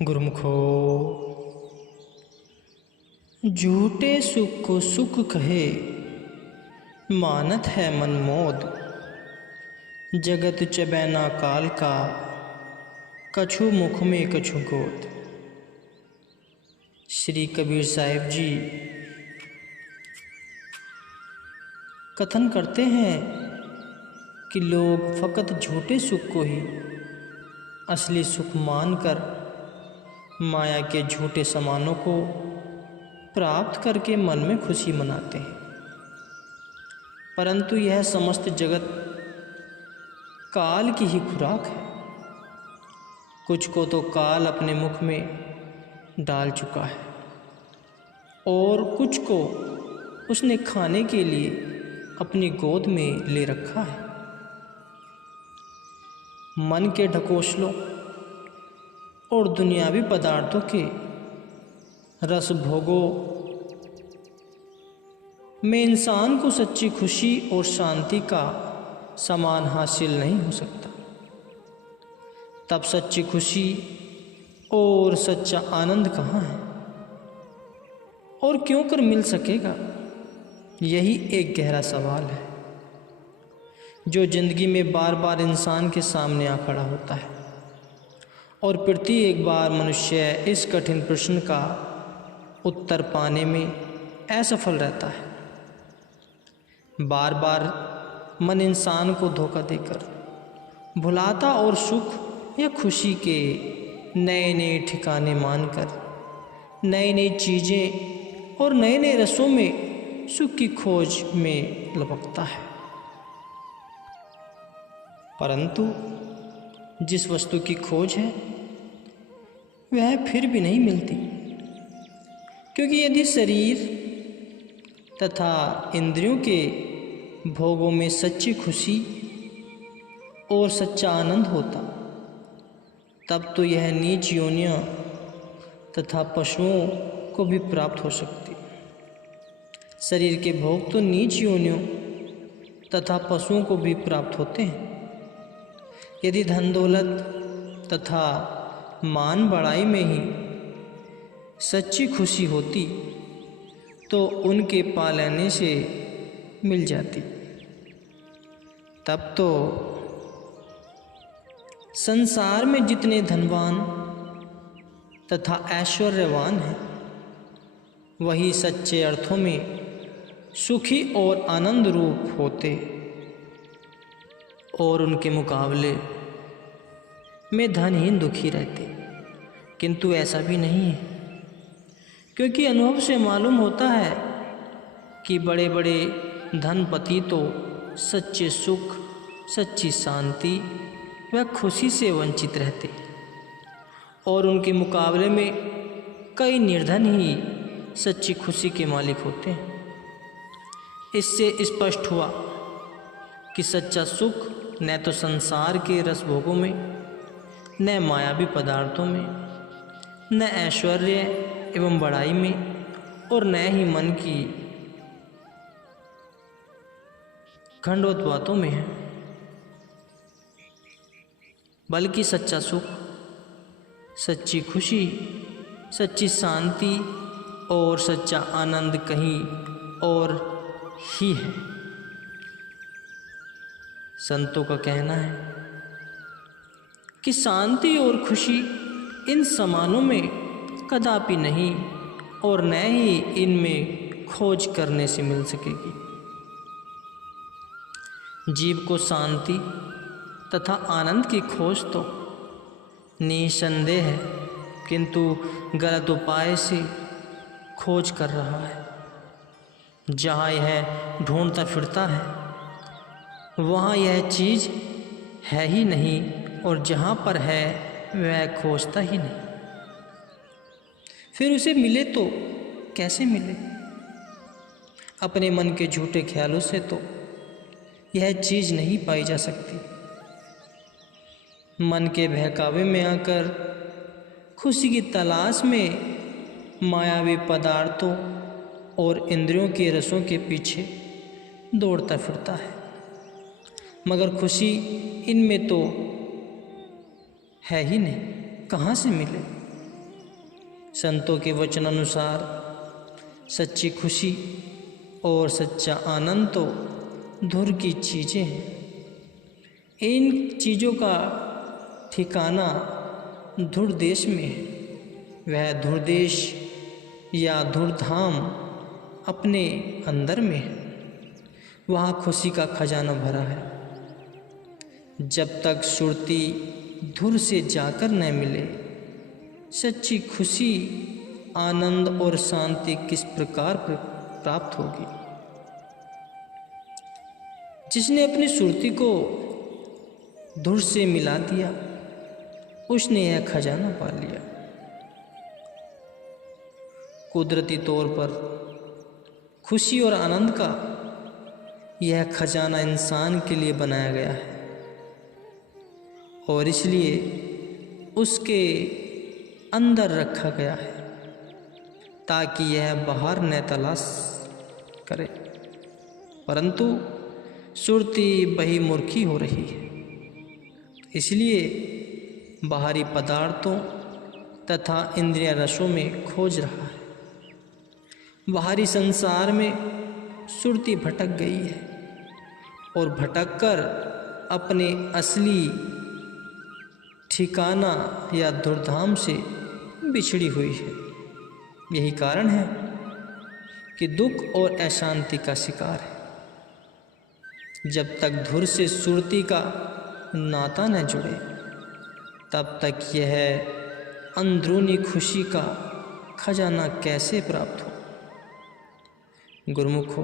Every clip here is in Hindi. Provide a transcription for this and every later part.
गुरुमुखो, झूठे सुख को सुख कहे, मानत है मन मोद। जगत चबैना काल का, कछु मुख में कछु गोद। श्री कबीर साहिब जी कथन करते हैं कि लोग फकत झूठे सुख को ही असली सुख मानकर माया के झूठे सामानों को प्राप्त करके मन में खुशी मनाते हैं, परंतु यह समस्त जगत काल की ही खुराक है। कुछ को तो काल अपने मुख में डाल चुका है और कुछ को उसने खाने के लिए अपनी गोद में ले रखा है। मन के ढकोसलों और दुनियावी पदार्थों के रस भोगों में इंसान को सच्ची खुशी और शांति का सामान हासिल नहीं हो सकता। तब सच्ची खुशी और सच्चा आनंद कहाँ है और क्यों कर मिल सकेगा? यही एक गहरा सवाल है जो जिंदगी में बार बार इंसान के सामने आ खड़ा होता है और प्रति एक बार मनुष्य इस कठिन प्रश्न का उत्तर पाने में असफल रहता है। बार बार मन इंसान को धोखा देकर भुलाता और सुख या खुशी के नए नए ठिकाने मानकर नई नई चीज़ें और नए नए रसों में सुख की खोज में लपकता है, परंतु जिस वस्तु की खोज है वह फिर भी नहीं मिलती, क्योंकि यदि शरीर तथा इंद्रियों के भोगों में सच्ची खुशी और सच्चा आनंद होता, तब तो यह नीच योनियां तथा पशुओं को भी प्राप्त हो सकती। शरीर के भोग तो नीच योनियों तथा पशुओं को भी प्राप्त होते हैं। यदि धन दौलत तथा मान बढ़ाई में ही सच्ची खुशी होती तो उनके पा लेने से मिल जाती। तब तो संसार में जितने धनवान तथा ऐश्वर्यवान हैं वही सच्चे अर्थों में सुखी और आनंद रूप होते और उनके मुकाबले में धनहीन दुखी रहते। किंतु ऐसा भी नहीं है, क्योंकि अनुभव से मालूम होता है कि बड़े बड़े धनपति तो सच्चे सुख, सच्ची शांति व खुशी से वंचित रहते और उनके मुकाबले में कई निर्धन ही सच्ची खुशी के मालिक होते हैं। इससे स्पष्ट हुआ कि सच्चा सुख न तो संसार के रस भोगों में, न मायावी पदार्थों में, न ऐश्वर्य एवं बड़ाई में और न ही मन की खंडवत बातों में है, बल्कि सच्चा सुख, सच्ची खुशी, सच्ची शांति और सच्चा आनंद कहीं और ही है। संतों का कहना है कि शांति और खुशी इन समानों में कदापि नहीं और न ही इनमें खोज करने से मिल सकेगी। जीव को शांति तथा आनंद की खोज तो निसंदेह है, किंतु गलत उपाय से खोज कर रहा है। जहाँ यह ढूंढता फिरता है वहाँ यह चीज़ है ही नहीं और जहाँ पर है वह खोजता ही नहीं। फिर उसे मिले तो कैसे मिले? अपने मन के झूठे ख्यालों से तो यह चीज़ नहीं पाई जा सकती। मन के बहकावे में आकर खुशी की तलाश में मायावी पदार्थों और इंद्रियों के रसों के पीछे दौड़ता फिरता है, मगर खुशी इनमें तो है ही नहीं, कहाँ से मिले? संतों के वचन अनुसार सच्ची खुशी और सच्चा आनंद तो धुर की चीज़ें हैं। इन चीज़ों का ठिकाना धुर देश में है। वह धुर देश या धुरधाम अपने अंदर में है। वहाँ खुशी का खजाना भरा है। जब तक सुरती धुर से जाकर न मिले, सच्ची खुशी, आनंद और शांति किस प्रकार प्राप्त होगी। जिसने अपनी सुरती को धुर से मिला दिया, उसने यह खजाना पा लिया। कुदरती तौर पर खुशी और आनंद का यह खजाना इंसान के लिए बनाया गया है और इसलिए उसके अंदर रखा गया है ताकि यह बाहर न तलाश करे। परंतु सुरती बहिर्मुखी हो रही है, इसलिए बाहरी पदार्थों तथा इंद्रिय रसों में खोज रहा है। बाहरी संसार में सुरती भटक गई है और भटककर अपने असली ठिकाना या धुरधाम से बिछड़ी हुई है। यही कारण है कि दुख और अशांति का शिकार है। जब तक धुर से सुरती का नाता न जुड़े, तब तक यह अंदरूनी खुशी का खजाना कैसे प्राप्त हो। गुरुमुखो,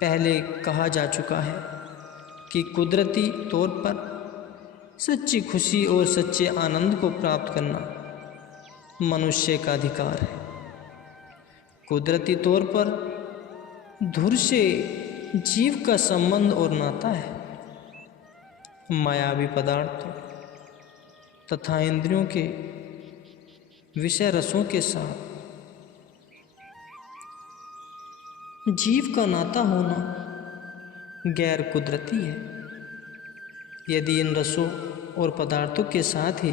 पहले कहा जा चुका है कि कुदरती तौर पर सच्ची खुशी और सच्चे आनंद को प्राप्त करना मनुष्य का अधिकार है। कुदरती तौर पर धुर से जीव का संबंध और नाता है। मायावी पदार्थों तथा इंद्रियों के विषय रसों के साथ जीव का नाता होना गैर कुदरती है। यदि इन रसों और पदार्थों के साथ ही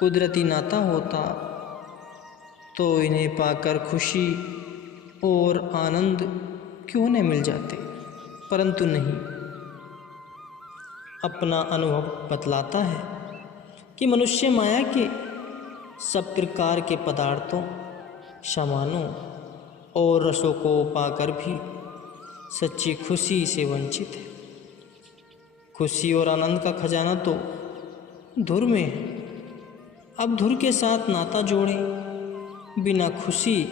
कुदरती नाता होता तो इन्हें पाकर खुशी और आनंद क्यों न मिल जाते, परंतु नहीं। अपना अनुभव बतलाता है कि मनुष्य माया के सब प्रकार के पदार्थों, सामानों और रसों को पाकर भी सच्ची खुशी से वंचित है। खुशी और आनंद का खजाना तो धुर में है। अब धुर के साथ नाता जोड़ें, बिना खुशी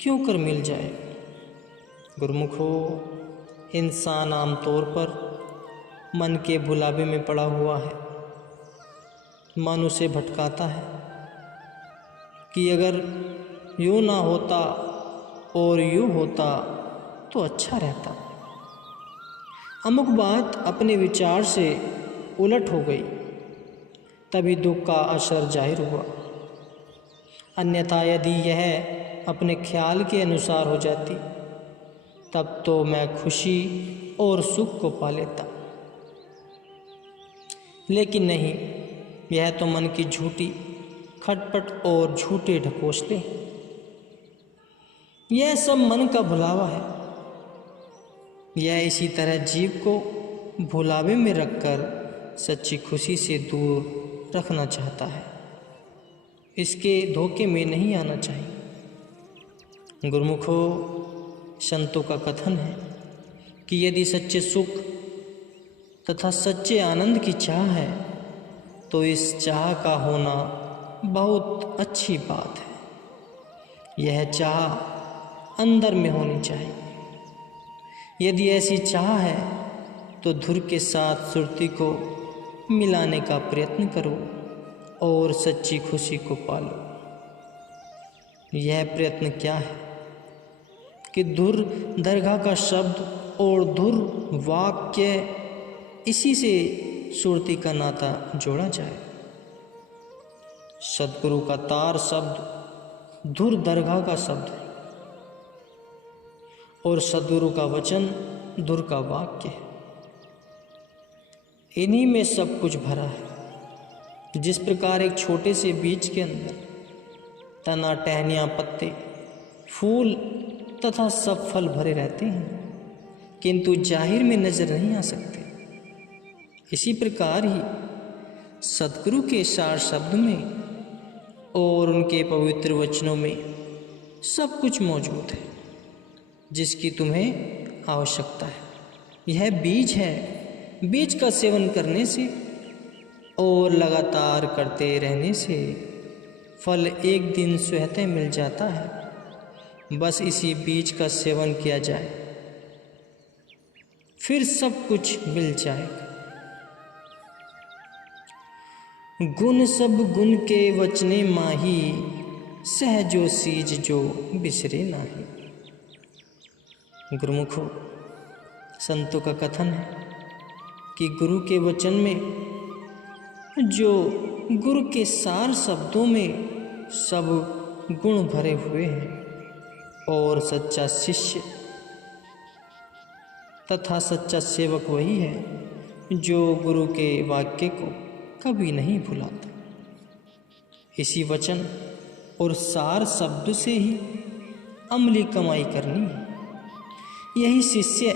क्यों कर मिल जाए। गुरुमुखो, इंसान आमतौर पर मन के भुलावे में पड़ा हुआ है। मन उसे भटकाता है कि अगर यूँ ना होता और यूँ होता तो अच्छा रहता। अमुक बात अपने विचार से उलट हो गई, तभी दुख का असर जाहिर हुआ। अन्यथा यदि यह अपने ख्याल के अनुसार हो जाती, तब तो मैं खुशी और सुख को पा लेता। लेकिन नहीं, यह तो मन की झूठी खटपट और झूठे ढकोसले। यह सब मन का भुलावा है। यह इसी तरह जीव को भुलावे में रखकर सच्ची खुशी से दूर रखना चाहता है। इसके धोखे में नहीं आना चाहिए। गुरुमुखो, संतों का कथन है कि यदि सच्चे सुख तथा सच्चे आनंद की चाह है तो इस चाह का होना बहुत अच्छी बात है। यह चाह अंदर में होनी चाहिए। यदि ऐसी चाह है तो धुर के साथ सुरती को मिलाने का प्रयत्न करो और सच्ची खुशी को पालो। यह प्रयत्न क्या है कि धुर दरगाह का शब्द और धुर वाक्य, इसी से सुरती का नाता जोड़ा जाए। सदगुरु का तार शब्द धुर दरगाह का शब्द है और सदगुरु का वचन धुर का वाक्य है। इन्हीं में सब कुछ भरा है। जिस प्रकार एक छोटे से बीज के अंदर तना, टहनियाँ, पत्ते, फूल तथा सब फल भरे रहते हैं, किंतु जाहिर में नजर नहीं आ सकते। इसी प्रकार ही सद्गुरु के सार शब्द में और उनके पवित्र वचनों में सब कुछ मौजूद है जिसकी तुम्हें आवश्यकता है। यह बीज है। बीज का सेवन करने से और लगातार करते रहने से फल एक दिन स्वतः मिल जाता है। बस इसी बीज का सेवन किया जाए, फिर सब कुछ मिल जाएगा। गुण सब गुण के वचने माही, सहजो सीज जो बिसरे नाही। गुरुमुखो, संतों का कथन है कि गुरु के वचन में, जो गुरु के सार शब्दों में सब गुण भरे हुए हैं और सच्चा शिष्य तथा सच्चा सेवक वही है जो गुरु के वाक्य को कभी नहीं भुलाता। इसी वचन और सार शब्द से ही अमली कमाई करनी है। यही शिष्य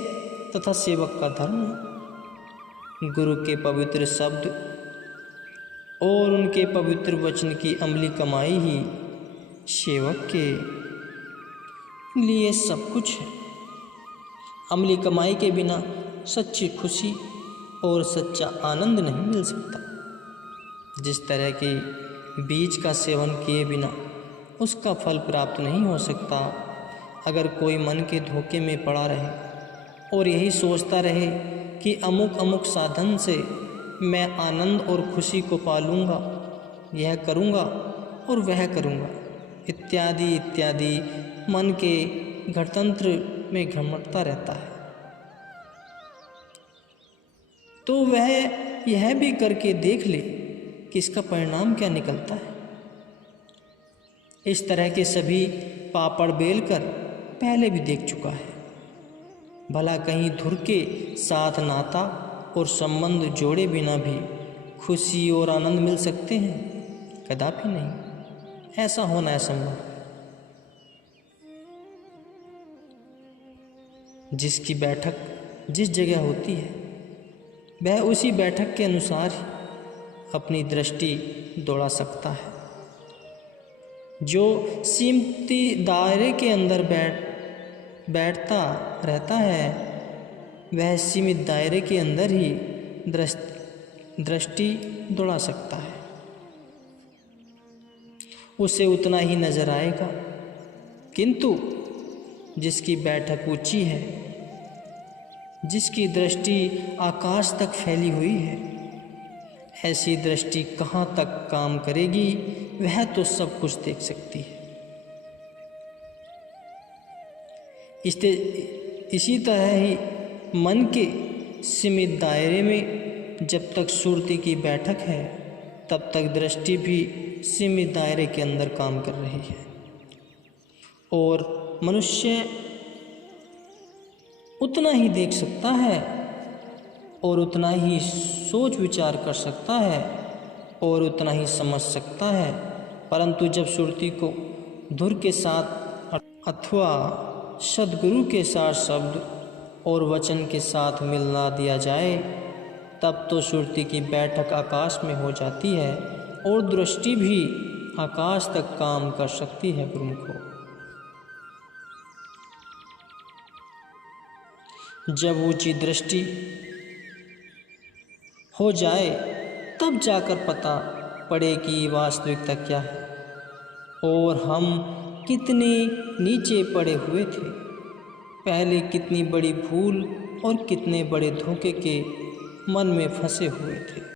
तथा सेवक का धर्म है। गुरु के पवित्र शब्द और उनके पवित्र वचन की अमली कमाई ही सेवक के लिए सब कुछ है। अमली कमाई के बिना सच्ची खुशी और सच्चा आनंद नहीं मिल सकता। जिस तरह के बीज का सेवन किए बिना उसका फल प्राप्त नहीं हो सकता। अगर कोई मन के धोखे में पड़ा रहे और यही सोचता रहे कि अमुक अमुक साधन से मैं आनंद और खुशी को पालूंगा, यह करूंगा और वह करूंगा इत्यादि इत्यादि, मन के घटतंत्र में घमंडता रहता है, तो वह यह भी करके देख ले कि इसका परिणाम क्या निकलता है। इस तरह के सभी पापड़ बेलकर पहले भी देख चुका है। भला कहीं धुर के साथ नाता और संबंध जोड़े बिना भी खुशी और आनंद मिल सकते हैं? कदापि नहीं। ऐसा होना असंभव है। जिसकी बैठक जिस जगह होती है वह उसी बैठक के अनुसार ही अपनी दृष्टि दौड़ा सकता है। जो सीमित दायरे के अंदर बैठता रहता है वह सीमित दायरे के अंदर ही दृष्टि दौड़ा सकता है। उसे उतना ही नजर आएगा। किंतु जिसकी बैठक ऊंची है, जिसकी दृष्टि आकाश तक फैली हुई है, ऐसी दृष्टि कहाँ तक काम करेगी? वह तो सब कुछ देख सकती है। इसी तरह ही मन के सीमित दायरे में जब तक सुरती की बैठक है तब तक दृष्टि भी सीमित दायरे के अंदर काम कर रही है और मनुष्य उतना ही देख सकता है और उतना ही सोच विचार कर सकता है और उतना ही समझ सकता है। परंतु जब सुरती को धुर के साथ अथवा सद्गुरु के साथ शब्द और वचन के साथ मिलना दिया जाए तब तो सुरती की बैठक आकाश में हो जाती है और दृष्टि भी आकाश तक काम कर सकती है। गुरुमुखो, जब ऊंची दृष्टि हो जाए तब जाकर पता पड़े कि वास्तविकता क्या है और हम कितने नीचे पड़े हुए थे। पहले कितनी बड़ी भूल और कितने बड़े धोखे के मन में फंसे हुए थे।